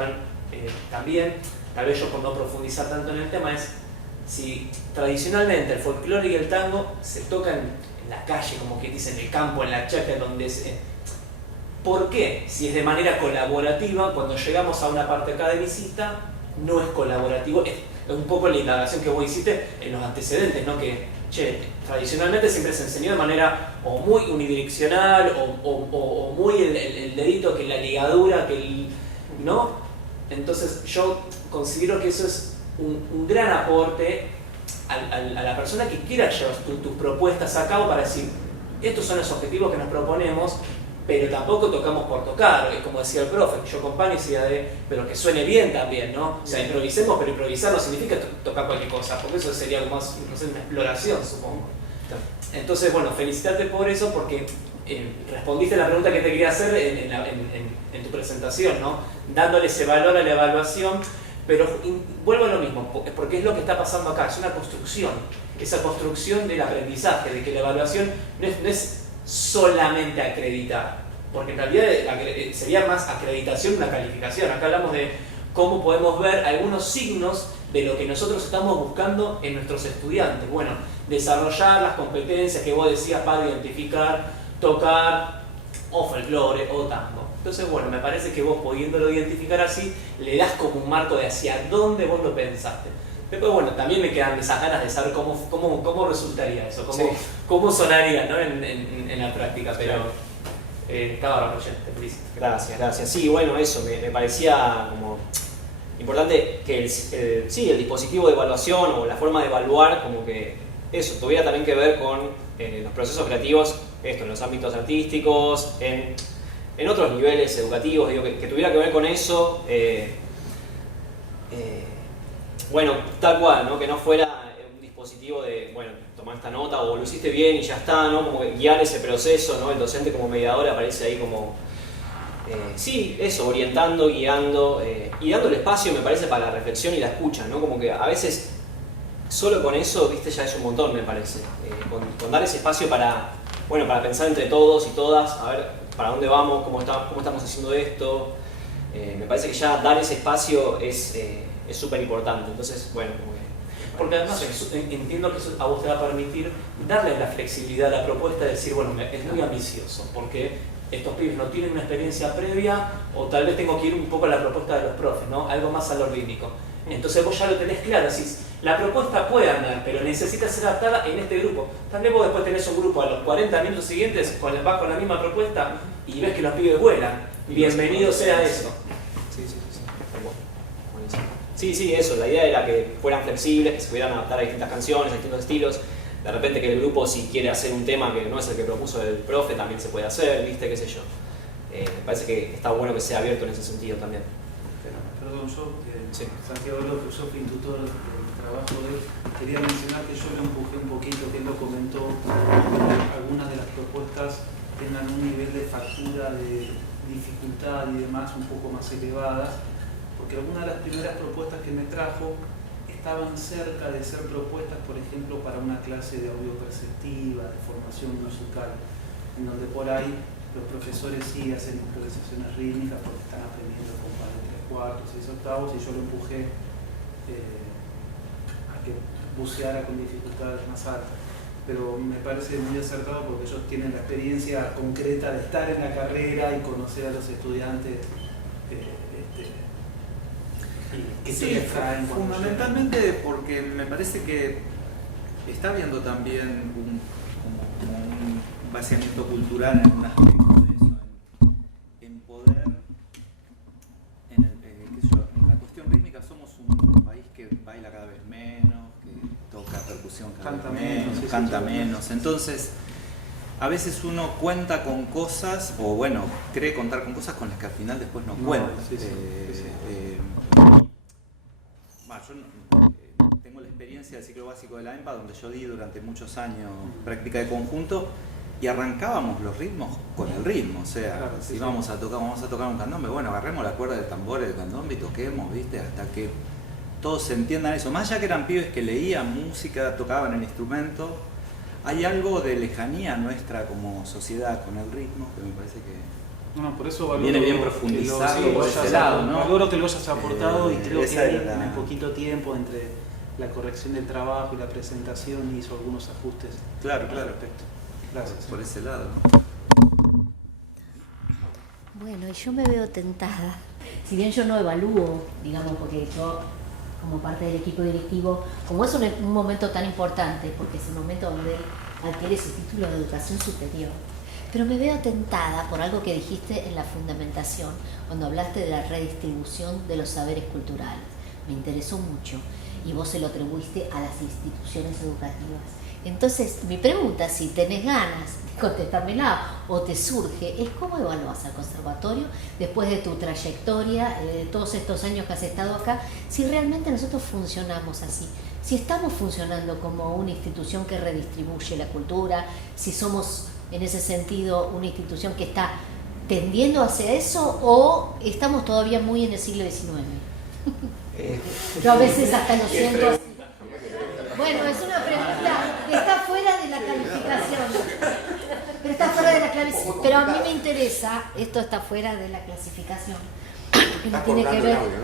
también, tal vez yo por no profundizar tanto en el tema, es si tradicionalmente el folclore y el tango se tocan en la calle, como que dicen, en el campo, en la chacra, donde ¿por qué? Si es de manera colaborativa, cuando llegamos a una parte academicista, no es colaborativo? Es un poco la indagación que vos hiciste en los antecedentes, ¿no? Que, tradicionalmente siempre se enseñó de manera o muy unidireccional o muy el dedito, que la ligadura, que ¿no? Entonces yo considero que eso es un gran aporte a la persona que quiera llevar tus propuestas a cabo para decir, estos son los objetivos que nos proponemos, pero tampoco tocamos por tocar, es como decía el profe, yo acompaño y decía pero que suene bien también, ¿no? O sea, improvisemos, pero improvisar no significa tocar cualquier cosa, porque eso sería algo más, no sé, una exploración, supongo. Entonces, bueno, felicitarte por eso, porque respondiste la pregunta que te quería hacer en tu presentación, ¿no? Dándole ese valor a la evaluación, pero vuelvo a lo mismo, porque es lo que está pasando acá, es una construcción, esa construcción del aprendizaje, de que la evaluación no es solamente acreditar, porque en realidad sería más acreditación que una calificación. Acá hablamos de cómo podemos ver algunos signos de lo que nosotros estamos buscando en nuestros estudiantes. Bueno, desarrollar las competencias que vos decías para identificar, tocar, o folclore, o tango. Entonces, bueno, me parece que vos, pudiéndolo identificar así, le das como un marco de hacia dónde vos lo pensaste. Después, bueno, también me quedan esas ganas de saber cómo resultaría eso, cómo sonaría, ¿no? en la práctica, pero estaba bárbaro, te felicito. Gracias. Sí, bueno, eso, me parecía como importante que el dispositivo de evaluación o la forma de evaluar, como que eso tuviera también que ver con los procesos creativos, en los ámbitos artísticos, en otros niveles educativos, digo, que tuviera que ver con eso. Bueno, tal cual, ¿no? Que no fuera un dispositivo de, bueno, tomar esta nota o lo hiciste bien y ya está, ¿no? Como que guiar ese proceso, ¿no? El docente como mediador aparece ahí como, sí, eso, orientando, guiando y dando el espacio, me parece, para la reflexión y la escucha, ¿no? Como que a veces solo con eso, viste, ya es un montón, me parece. Con dar ese espacio para pensar entre todos y todas, a ver para dónde vamos, cómo estamos haciendo esto. Me parece que ya dar ese espacio es súper importante. Entonces, bueno, porque además entiendo que eso a vos te va a permitir darle la flexibilidad a la propuesta de decir, bueno, es muy ambicioso, porque estos pibes no tienen una experiencia previa, o tal vez tengo que ir un poco a la propuesta de los profes, ¿no? Algo más a lo rítmico. Entonces vos ya lo tenés claro, decís, la propuesta puede andar, pero necesita ser adaptada en este grupo. Tal vez vos después tenés un grupo a los 40 minutos siguientes, vas con la misma propuesta y ves que los pibes vuelan. Bienvenido sea eso. Sí, eso, la idea era que fueran flexibles, que se pudieran adaptar a distintas canciones, a distintos estilos. De repente que el grupo, si quiere hacer un tema que no es el que propuso el profe, también se puede hacer, ¿viste? Qué sé yo. Me parece que está bueno que sea abierto en ese sentido también. Perdón, yo, sí. Santiago López, yo fui tutor del trabajo de él. Quería mencionar que yo le empujé un poquito, que él lo comentó, algunas de las propuestas tengan un nivel de factura, de dificultad y demás un poco más elevadas, porque algunas de las primeras propuestas que me trajo estaban cerca de ser propuestas, por ejemplo, para una clase de audio perceptiva, de formación musical, en donde por ahí los profesores sí hacen improvisaciones rítmicas porque están aprendiendo con par de 3/4, 6/8, y yo lo empujé a que buceara con dificultades más altas. Pero me parece muy acertado porque ellos tienen la experiencia concreta de estar en la carrera y conocer a los estudiantes. que te Sí, distraen cuando fundamentalmente porque me parece que está habiendo también como un vaciamiento cultural en un aspecto de eso, en poder, qué sé yo, en la cuestión rítmica somos un país que baila cada vez menos, que toca percusión cada Canta vez menos, menos, sí, canta sí, sí. menos. Entonces, a veces uno cuenta con cosas, o bueno, cree contar con cosas con las que al final después no cuenta. Sí, sí, sí, sí. Yo tengo la experiencia del ciclo básico de la EMPA, donde yo di durante muchos años práctica de conjunto y arrancábamos los ritmos con el ritmo. O sea, Claro, sí, si sí. vamos a tocar un candombe, bueno, agarremos la cuerda del tambor del candombe y toquemos, ¿viste? Hasta que todos entiendan eso. Más allá que eran pibes que leían música, tocaban el instrumento, hay algo de lejanía nuestra como sociedad con el ritmo que me parece que No, por eso valoro viene bien que profundizado lo por hayas- ese lado, ¿no? Valoro que lo hayas aportado y creo que esa hay era la- en poquito tiempo entre la corrección del trabajo y la presentación hizo algunos ajustes Claro, al claro. respecto. Gracias. por ese lado, ¿no? Bueno, y yo me veo tentada. Si bien yo no evalúo, digamos, porque yo, como parte del equipo directivo, como es un momento tan importante, porque es el momento donde él adquiere su título de educación superior, pero me veo tentada por algo que dijiste en la fundamentación, cuando hablaste de la redistribución de los saberes culturales. Me interesó mucho y vos se lo atribuiste a las instituciones educativas. Entonces, mi pregunta, si tenés ganas de contestármela o te surge, es cómo evalúas al conservatorio después de tu trayectoria, de todos estos años que has estado acá, si realmente nosotros funcionamos así, si estamos funcionando como una institución que redistribuye la cultura, si somos en ese sentido una institución que está tendiendo hacia eso o estamos todavía muy en el siglo XIX. Yo a veces hasta lo siento así. Bueno, es una pregunta que está fuera de la calificación. Pero está fuera de la clasificación. Pero a mí me interesa, esto está fuera de la clasificación. Porque no Estás tiene que cortando el ver. audio,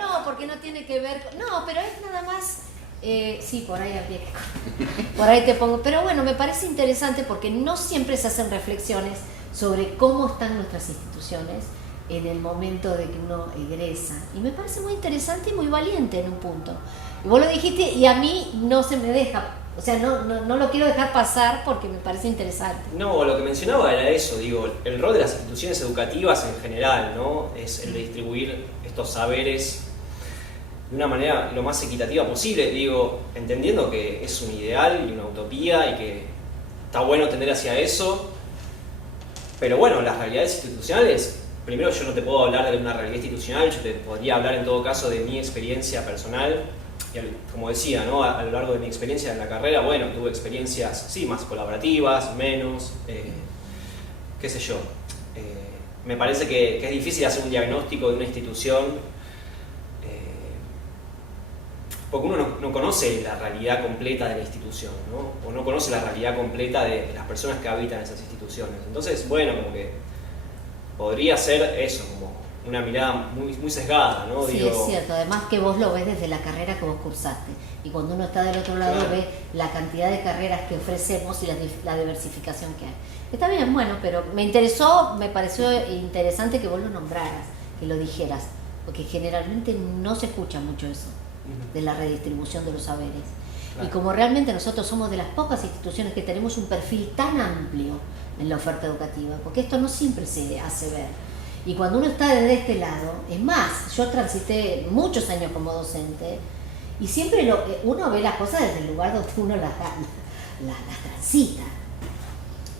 ¿no? No, porque no tiene que ver. No, pero es nada más. Sí, por ahí habría que. Por ahí te pongo. Pero bueno, me parece interesante porque no siempre se hacen reflexiones sobre cómo están nuestras instituciones en el momento de que uno egresa. Y me parece muy interesante y muy valiente en un punto. Y vos lo dijiste y a mí no se me deja, o sea, no lo quiero dejar pasar porque me parece interesante. No, lo que mencionaba era eso, digo, el rol de las instituciones educativas en general, ¿no? Es el de distribuir estos saberes de una manera lo más equitativa posible, digo, entendiendo que es un ideal y una utopía y que está bueno tender hacia eso, pero bueno, las realidades institucionales, primero yo no te puedo hablar de una realidad institucional, yo te podría hablar en todo caso de mi experiencia personal, y como decía, ¿no? A lo largo de mi experiencia en la carrera, bueno, tuve experiencias, sí, más colaborativas, menos, qué sé yo. Me parece que es difícil hacer un diagnóstico de una institución porque uno no conoce la realidad completa de la institución, ¿no? O no conoce la realidad completa de las personas que habitan esas instituciones. Entonces, bueno, como que podría ser eso, como una mirada muy sesgada, ¿no? Sí, Digo, es cierto, además que vos lo ves desde la carrera que vos cursaste. Y cuando uno está del otro lado Claro. ve la cantidad de carreras que ofrecemos y la diversificación que hay. Está bien, bueno, pero me pareció interesante que vos lo nombraras, que lo dijeras, porque generalmente no se escucha mucho eso, de la redistribución de los saberes. Claro. Y como realmente nosotros somos de las pocas instituciones que tenemos un perfil tan amplio en la oferta educativa, porque esto no siempre se hace ver. Y cuando uno está desde este lado, es más, yo transité muchos años como docente y siempre uno ve las cosas desde el lugar donde uno las transita.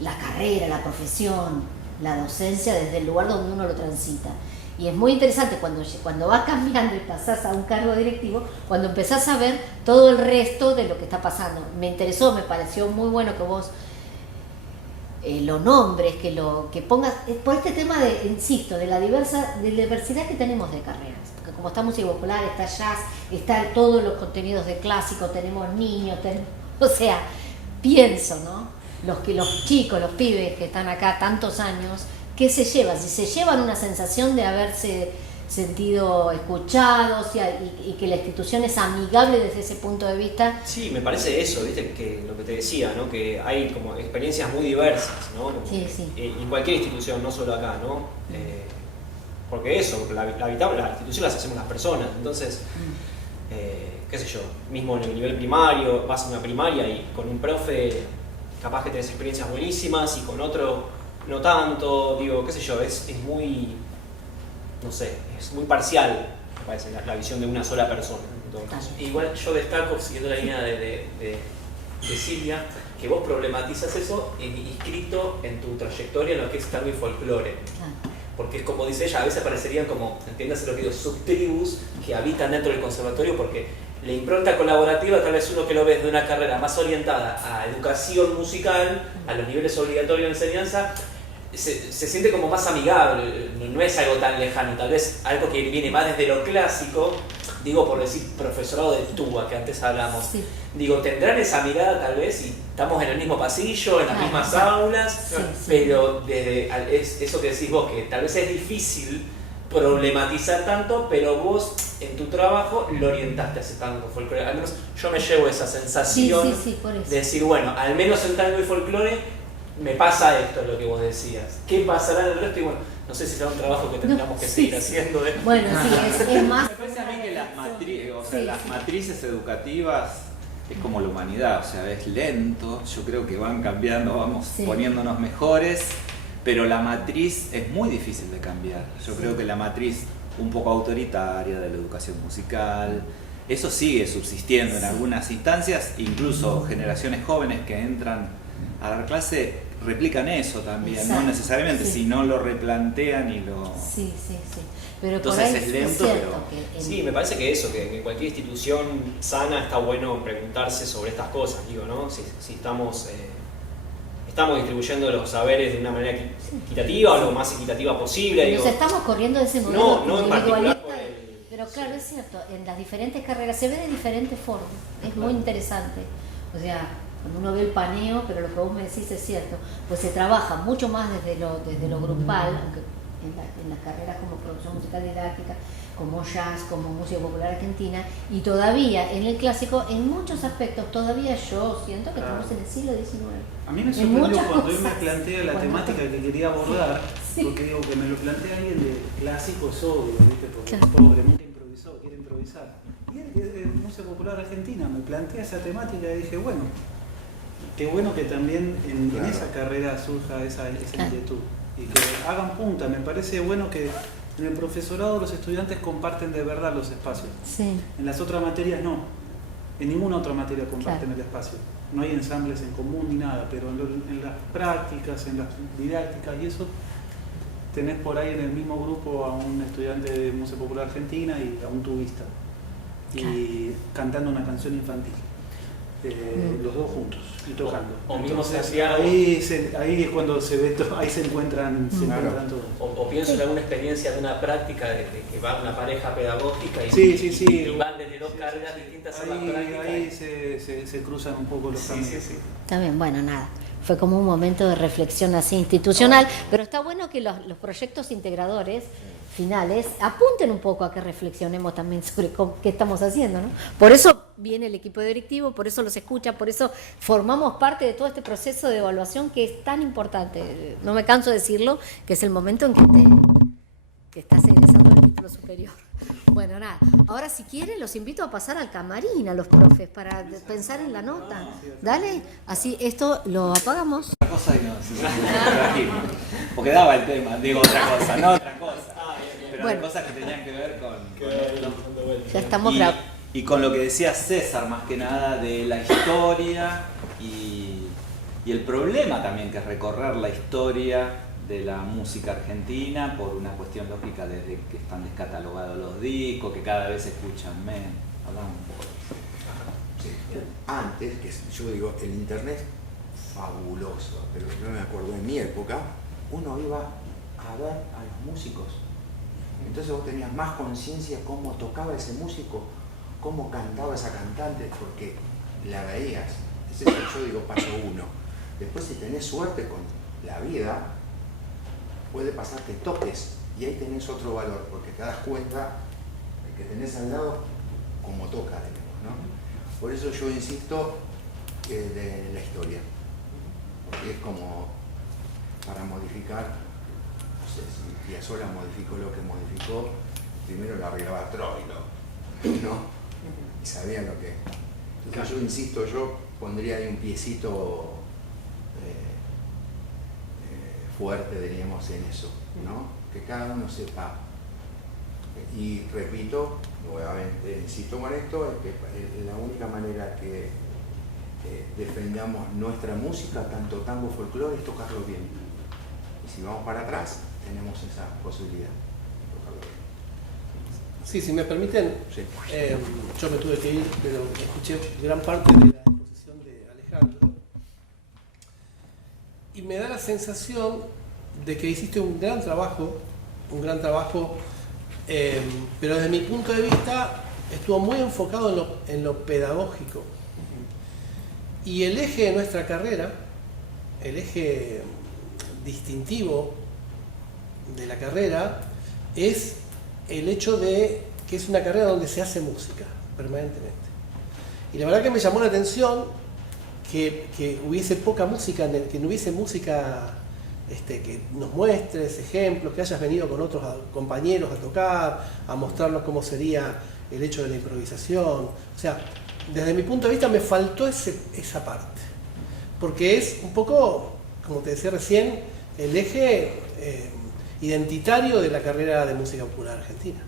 La carrera, la profesión, la docencia, desde el lugar donde uno lo transita. Y es muy interesante cuando vas cambiando y pasás a un cargo directivo, cuando empezás a ver todo el resto de lo que está pasando. Me interesó, me pareció muy bueno que vos lo nombres, que pongas, por este tema insisto, de la diversidad que tenemos de carreras. Porque como está música popular, está jazz, está todos los contenidos de clásico, tenemos niños, o sea, pienso, ¿no? Los chicos, los pibes que están acá tantos años, ¿qué se llevan? Si se llevan una sensación de haberse sentido escuchados y que la institución es amigable desde ese punto de vista. sí, me parece eso, ¿viste? Que lo que te decía, ¿no? Que hay como experiencias muy diversas, ¿no? Como Sí, sí. en cualquier institución, no solo acá, ¿no? porque eso, la institución las hacemos las personas, entonces, qué sé yo, mismo en el nivel primario, vas a una primaria y con un profe capaz que tenés experiencias buenísimas y con otro no tanto, digo, qué sé yo, es muy, no sé, es muy parcial, me parece, la visión de una sola persona. En todo caso. Igual yo destaco, siguiendo la línea de Silvia, que vos problematizas eso inscrito en tu trayectoria en lo que es tango y folclore. Porque es como dice ella, a veces parecerían como, entiéndase lo que digo, subtribus que habitan dentro del conservatorio, porque la impronta colaborativa, tal vez uno que lo ve de una carrera más orientada a educación musical, a los niveles obligatorios de enseñanza, se siente como más amigable, no es algo tan lejano, tal vez algo que viene más desde lo clásico, digo por decir profesorado de tuba que antes hablamos, sí. Digo, tendrán esa mirada tal vez y estamos en el mismo pasillo, en las mismas aulas, sí, pero desde eso que decís vos, que tal vez es difícil problematizar tanto, pero vos en tu trabajo lo orientaste a ese tango folclore. Al menos yo me llevo esa sensación de decir, bueno, al menos en tango y folclore me pasa esto, lo que vos decías. ¿Qué pasará en el resto? Y bueno, no sé si será un trabajo que tendríamos que seguir haciendo. Bueno, sí, es más. Me parece a mí que las matrices educativas es como la humanidad, o sea, es lento, yo creo que van cambiando, vamos poniéndonos mejores, pero la matriz es muy difícil de cambiar. Yo creo que la matriz un poco autoritaria de la educación musical, eso sigue subsistiendo en algunas instancias, incluso generaciones jóvenes que entran a dar clase replican eso también, no necesariamente, si no lo replantean y lo... Sí. Pero entonces por ahí es lento, pero... Sí, me parece que eso, que en cualquier institución sana está bueno preguntarse sobre estas cosas, digo, ¿no? Si estamos distribuyendo los saberes de una manera equitativa o lo más equitativa posible. Nos estamos corriendo de ese modelo no en particular por pero claro, es cierto, en las diferentes carreras se ve de diferentes formas, es muy interesante. O sea, cuando uno ve el paneo, pero lo que vos me decís es cierto, pues se trabaja mucho más desde lo grupal, aunque en las carreras como producción musical didáctica, como jazz, como música popular argentina, y todavía en el clásico, en muchos aspectos, todavía yo siento que estamos en el siglo XIX. A mí me sorprendió cuando él me plantea la temática que quería abordar, porque digo que me lo plantea alguien de clásico, es obvio, ¿viste? Porque pobre, nunca improvisó, quiere improvisar. Y él, que es de música popular argentina, me plantea esa temática y dije, bueno, qué bueno que también en esa carrera surja esa inquietud y que hagan punta. Me parece bueno que en el profesorado los estudiantes comparten de verdad los espacios. En las otras materias no, en ninguna otra materia comparten el espacio. No hay ensambles en común ni nada, pero en las prácticas, en las didácticas y eso, tenés por ahí en el mismo grupo a un estudiante de música popular argentina y a un tubista y cantando una canción infantil. Los dos juntos y tocando. Entonces, ahí es cuando se ve ahí se encuentran todos. O pienso en alguna experiencia de una práctica de que va una pareja pedagógica y, y van desde dos cargas distintas a las prácticas. Ahí se cruzan un poco los caminos. Está bien, bueno, nada. Fue como un momento de reflexión así institucional, pero está bueno que los proyectos integradores finales apunten un poco a que reflexionemos también sobre qué estamos haciendo, ¿no? Por eso viene el equipo directivo, por eso los escucha, por eso formamos parte de todo este proceso de evaluación que es tan importante. No me canso de decirlo, que es el momento en que estás egresando del título superior. Bueno, nada, ahora si quieren los invito a pasar al camarín a los profes para pensar en la nota. Dale, así esto lo apagamos. Otra cosa y no, porque daba el tema, digo otra cosa, no otra cosa. Pero bueno, hay cosas que tenían que ver con ya estamos y con lo que decía César, más que nada, de la historia y el problema también que es recorrer la historia de la música argentina por una cuestión lógica desde que están descatalogados los discos, que cada vez se escuchan menos. Hablamos un poco de eso. Antes, que yo digo, el internet fabuloso, pero yo me acuerdo en mi época, uno iba a ver a los músicos. Entonces vos tenías más conciencia cómo tocaba ese músico, cómo cantaba esa cantante, porque la veías. Ese es yo digo paso uno. Después si tenés suerte con la vida, puede pasarte toques y ahí tenés otro valor, porque te das cuenta de que tenés al lado como toca, digamos, ¿no? Por eso yo insisto de la historia, porque es como para modificar no sé, si Piazzolla modificó lo que modificó, primero lo arreglaba Troilo, ¿no? Y sabía lo que... Entonces yo insisto, yo pondría ahí un piecito fuerte, diríamos, en eso, ¿no? Que cada uno sepa. Y repito, nuevamente, insisto con esto, es que la única manera que defendamos nuestra música, tanto tango, folclore, es tocarlo bien. Y si vamos para atrás, tenemos esa posibilidad de tocarlo bien. Sí, si me permiten, Sí. yo me tuve que ir, pero escuché gran parte de la exposición de Alejandro y me da la sensación de que hiciste un gran trabajo, pero desde mi punto de vista estuvo muy enfocado en lo pedagógico. Y el eje de nuestra carrera, el eje distintivo de la carrera, es el hecho de que es una carrera donde se hace música permanentemente. Y la verdad que me llamó la atención que hubiese poca música, que no hubiese música que nos muestres ejemplos, que hayas venido con otros compañeros a tocar, a mostrarnos cómo sería el hecho de la improvisación. O sea, desde mi punto de vista me faltó esa parte, porque es un poco, como te decía recién, el eje identitario de la carrera de música popular argentina.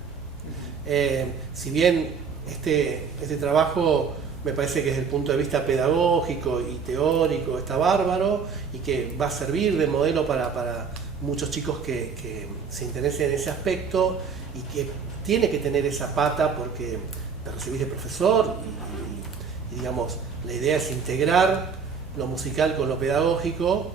Si bien este trabajo me parece que desde el punto de vista pedagógico y teórico está bárbaro y que va a servir de modelo para muchos chicos que se interesen en ese aspecto y que tiene que tener esa pata porque te recibís de profesor y digamos, la idea es integrar lo musical con lo pedagógico.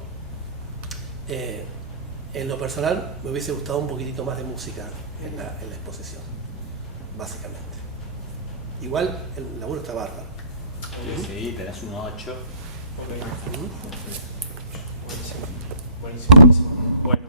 En lo personal me hubiese gustado un poquitito más de música en la exposición, básicamente. Igual el laburo está bárbaro. Sí, tenés un 8. Buenísimo. Buenísimo. Bueno.